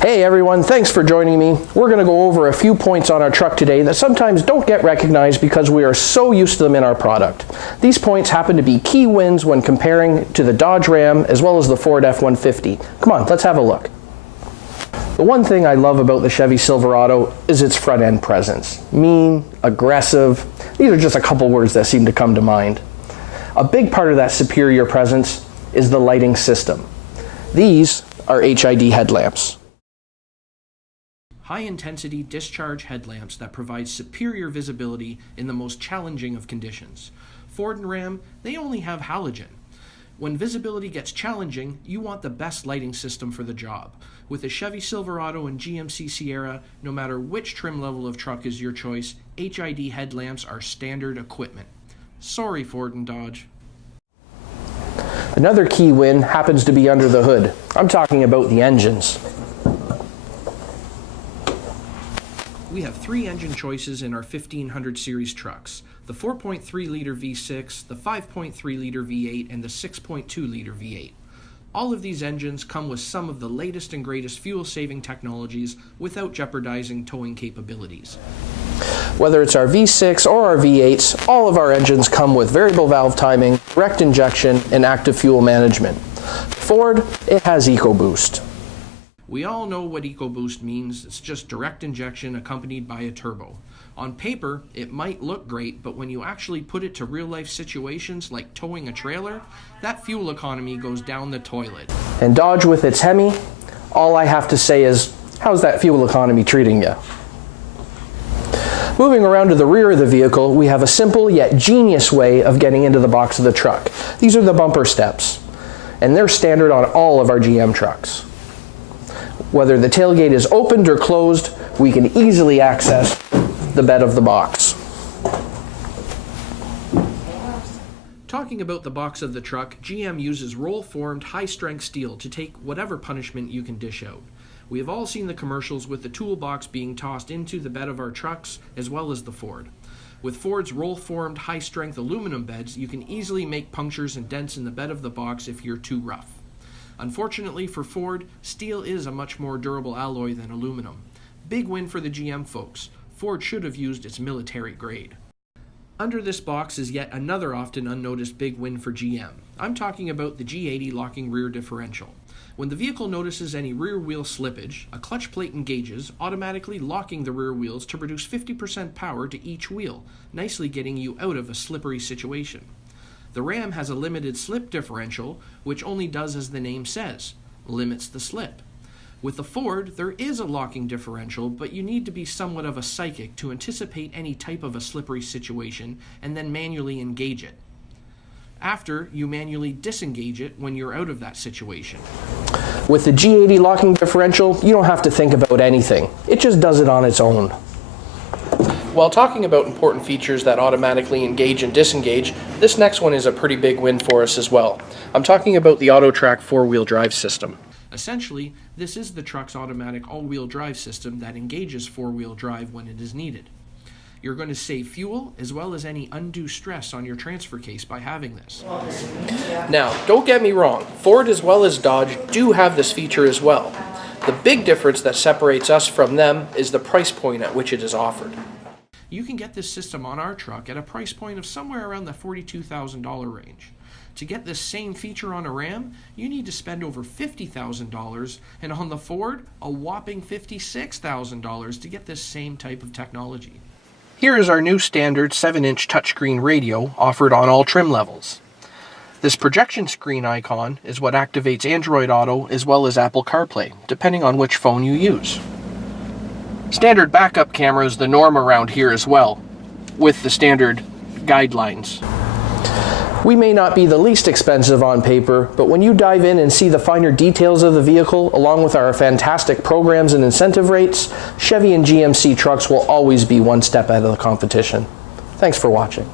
Hey everyone, thanks for joining me. We're going to go over a few points on our truck today that sometimes don't get recognized because we are so used to them in our product. These points happen to be key wins when comparing to the Dodge Ram as well as the Ford F-150. Come on, let's have a look. The one thing I love about the Chevy Silverado is its front end presence. Mean, aggressive, these are just a couple words that seem to come to mind. A big part of that superior presence is the lighting system. These are HID headlamps. High-intensity discharge headlamps that provide superior visibility in the most challenging of conditions. Ford and Ram, they only have halogen. When visibility gets challenging, you want the best lighting system for the job. With the Chevy Silverado and GMC Sierra, no matter which trim level of truck is your choice, HID headlamps are standard equipment. Sorry, Ford and Dodge. Another key win happens to be under the hood. I'm talking about the engines. We have three engine choices in our 1500 series trucks: the 4.3-liter V6, the 5.3-liter V8, and the 6.2-liter V8. All of these engines come with some of the latest and greatest fuel-saving technologies without jeopardizing towing capabilities. Whether it's our V6 or our V8s, all of our engines come with variable valve timing, direct injection, and active fuel management. Ford, it has EcoBoost. We all know what EcoBoost means. It's just direct injection accompanied by a turbo. On paper, it might look great, but when you actually put it to real-life situations like towing a trailer, that fuel economy goes down the toilet. And Dodge with its Hemi, all I have to say is, how's that fuel economy treating you? Moving around to the rear of the vehicle, we have a simple yet genius way of getting into the box of the truck. These are the bumper steps, and they're standard on all of our GM trucks. Whether the tailgate is opened or closed, we can easily access the bed of the box. Talking about the box of the truck, GM uses roll-formed, high-strength steel to take whatever punishment you can dish out. We have all seen the commercials with the toolbox being tossed into the bed of our trucks, as well as the Ford. With Ford's roll-formed, high-strength aluminum beds, you can easily make punctures and dents in the bed of the box if you're too rough. Unfortunately for Ford, steel is a much more durable alloy than aluminum. Big win for the GM folks. Ford should have used its military grade. Under this box is yet another often unnoticed big win for GM. I'm talking about the G80 locking rear differential. When the vehicle notices any rear wheel slippage, a clutch plate engages, automatically locking the rear wheels to produce 50% power to each wheel, nicely getting you out of a slippery situation. The Ram has a limited slip differential, which only does as the name says, limits the slip. With the Ford, there is a locking differential, but you need to be somewhat of a psychic to anticipate any type of a slippery situation and then manually engage it. After, you manually disengage it when you're out of that situation. With the G80 locking differential, you don't have to think about anything. It just does it on its own. While talking about important features that automatically engage and disengage, this next one is a pretty big win for us as well. I'm talking about the AutoTrack four-wheel drive system. Essentially, this is the truck's automatic all-wheel drive system that engages four-wheel drive when it is needed. You're going to save fuel as well as any undue stress on your transfer case by having this. Now, don't get me wrong, Ford as well as Dodge do have this feature as well. The big difference that separates us from them is the price point at which it is offered. You can get this system on our truck at a price point of somewhere around the $42,000 range. To get this same feature on a Ram, you need to spend over $50,000, and on the Ford, a whopping $56,000 to get this same type of technology. Here is our new standard 7-inch touchscreen radio offered on all trim levels. This projection screen icon is what activates Android Auto as well as Apple CarPlay, depending on which phone you use. Standard backup camera is the norm around here as well, with the standard guidelines. We may not be the least expensive on paper, but when you dive in and see the finer details of the vehicle, along with our fantastic programs and incentive rates, Chevy and GMC trucks will always be one step ahead of the competition. Thanks for watching.